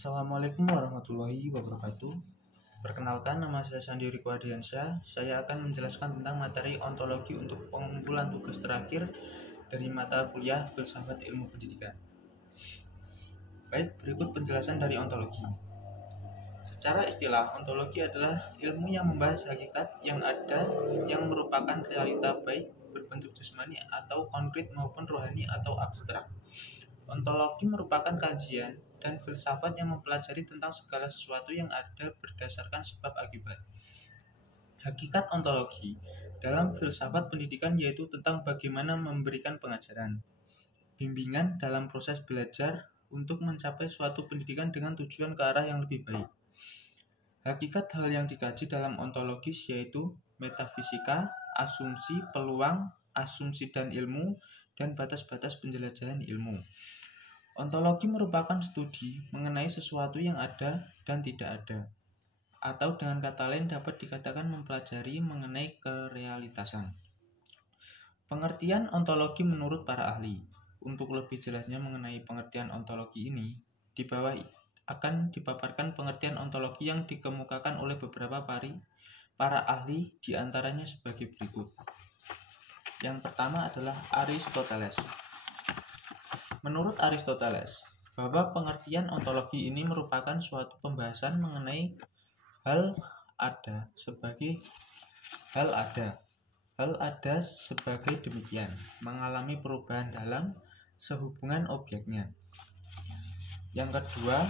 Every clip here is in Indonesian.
Assalamualaikum warahmatullahi wabarakatuh. Perkenalkan, nama saya Sandi Riko Adiansyah. Saya akan menjelaskan tentang materi ontologi untuk pengumpulan tugas terakhir dari mata kuliah Filsafat Ilmu Pendidikan. Baik, berikut penjelasan dari ontologi. Secara istilah, ontologi adalah ilmu yang membahas hakikat yang ada yang merupakan realita baik berbentuk jasmani atau konkret maupun rohani atau abstrak. Ontologi merupakan kajian dan filsafat yang mempelajari tentang segala sesuatu yang ada berdasarkan sebab akibat. Hakikat ontologi dalam filsafat pendidikan yaitu tentang bagaimana memberikan pengajaran, bimbingan dalam proses belajar untuk mencapai suatu pendidikan dengan tujuan ke arah yang lebih baik. Hakikat hal yang dikaji dalam ontologis yaitu metafisika, asumsi, peluang, asumsi dan ilmu, dan batas-batas penjelajahan ilmu. Ontologi merupakan studi mengenai sesuatu yang ada dan tidak ada, atau dengan kata lain dapat dikatakan mempelajari mengenai kerealitasan. Pengertian ontologi menurut para ahli. Untuk lebih jelasnya mengenai pengertian ontologi ini, di bawah akan dipaparkan pengertian ontologi yang dikemukakan oleh beberapa para ahli, diantaranya sebagai berikut. Yang pertama adalah Aristoteles. Menurut Aristoteles, bahwa pengertian ontologi ini merupakan suatu pembahasan mengenai hal ada sebagai demikian, mengalami perubahan dalam sehubungan objeknya. Yang kedua,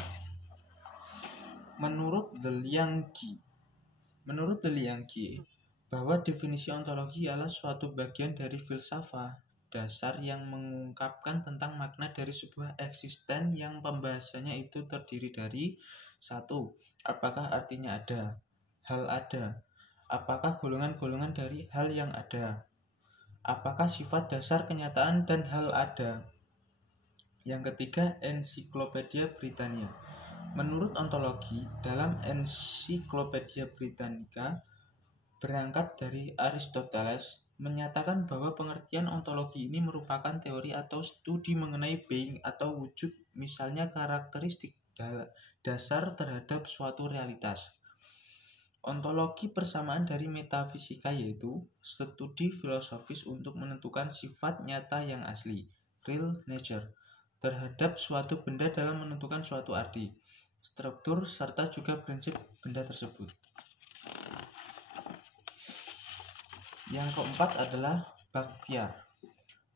menurut Deliangki, bahwa definisi ontologi adalah suatu bagian dari filsafat dasar yang mengungkapkan tentang makna dari sebuah eksisten yang pembahasannya itu terdiri dari 1. Apakah artinya ada? Hal ada. Apakah golongan-golongan dari hal yang ada? Apakah sifat dasar kenyataan dan hal ada? Yang ketiga, Ensiklopedia Britannia. Menurut ontologi, dalam Ensiklopedia Britannica berangkat dari Aristoteles menyatakan bahwa pengertian ontologi ini merupakan teori atau studi mengenai being atau wujud, misalnya karakteristik dasar terhadap suatu realitas. Ontologi persamaan dari metafisika yaitu studi filosofis untuk menentukan sifat nyata yang asli, real nature, terhadap suatu benda dalam menentukan suatu arti, struktur, serta juga prinsip benda tersebut. Yang keempat adalah Bakhtiar.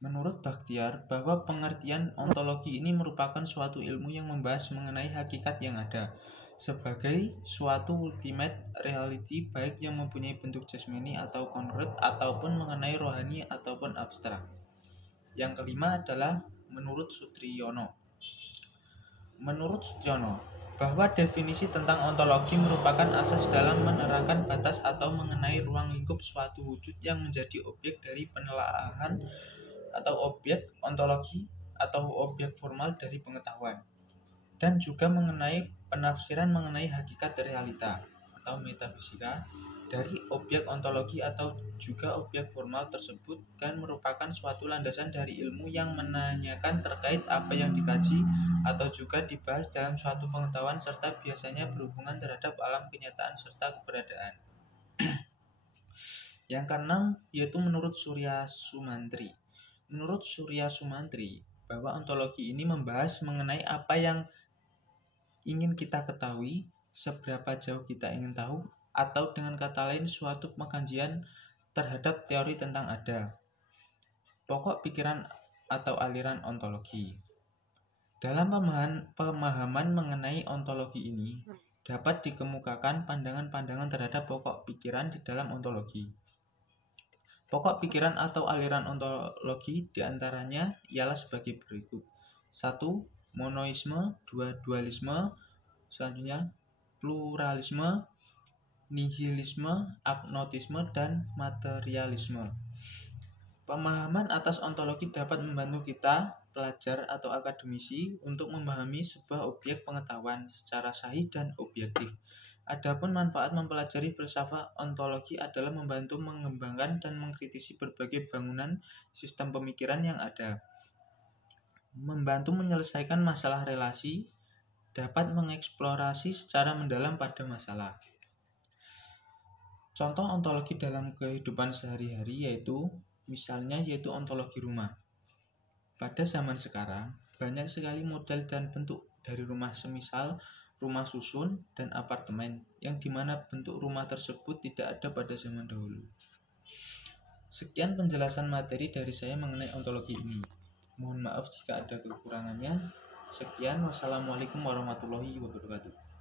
Menurut Bakhtiar, bahwa pengertian ontologi ini merupakan suatu ilmu yang membahas mengenai hakikat yang ada sebagai suatu ultimate reality baik yang mempunyai bentuk jasmani atau konkret ataupun mengenai rohani ataupun abstrak. Yang kelima adalah menurut Sutriyono. Menurut Sutriyono, bahwa definisi tentang ontologi merupakan asas dalam menerangkan batas atau mengenai ruang lingkup suatu wujud yang menjadi objek dari penelaahan atau objek ontologi atau objek formal dari pengetahuan, dan juga mengenai penafsiran mengenai hakikat realita atau metafisika dari objek ontologi atau juga objek formal tersebut, dan merupakan suatu landasan dari ilmu yang menanyakan terkait apa yang dikaji atau juga dibahas dalam suatu pengetahuan serta biasanya berhubungan terhadap alam kenyataan serta keberadaan. Yang keenam yaitu menurut Surya Sumantri. Menurut Surya Sumantri, bahwa ontologi ini membahas mengenai apa yang ingin kita ketahui, seberapa jauh kita ingin tahu, atau dengan kata lain suatu pengkajian terhadap teori tentang ada, pokok pikiran atau aliran ontologi. Dalam pemahaman mengenai ontologi ini, dapat dikemukakan pandangan-pandangan terhadap pokok pikiran di dalam ontologi. Pokok pikiran atau aliran ontologi diantaranya ialah sebagai berikut. 1. Monoisme, 2. Dualisme, selanjutnya pluralisme, nihilisme, agnotisme, dan materialisme. Pemahaman atas ontologi dapat membantu kita, pelajar atau akademisi, untuk memahami sebuah objek pengetahuan secara sahih dan objektif. Adapun manfaat mempelajari filsafat ontologi adalah membantu mengembangkan dan mengkritisi berbagai bangunan sistem pemikiran yang ada, membantu menyelesaikan masalah relasi, dapat mengeksplorasi secara mendalam pada masalah. Contoh ontologi dalam kehidupan sehari-hari yaitu ontologi rumah. Pada zaman sekarang, banyak sekali model dan bentuk dari rumah, semisal rumah susun dan apartemen, yang dimana bentuk rumah tersebut tidak ada pada zaman dahulu. Sekian penjelasan materi dari saya mengenai ontologi ini. Mohon maaf jika ada kekurangannya. Sekian, wassalamualaikum warahmatullahi wabarakatuh.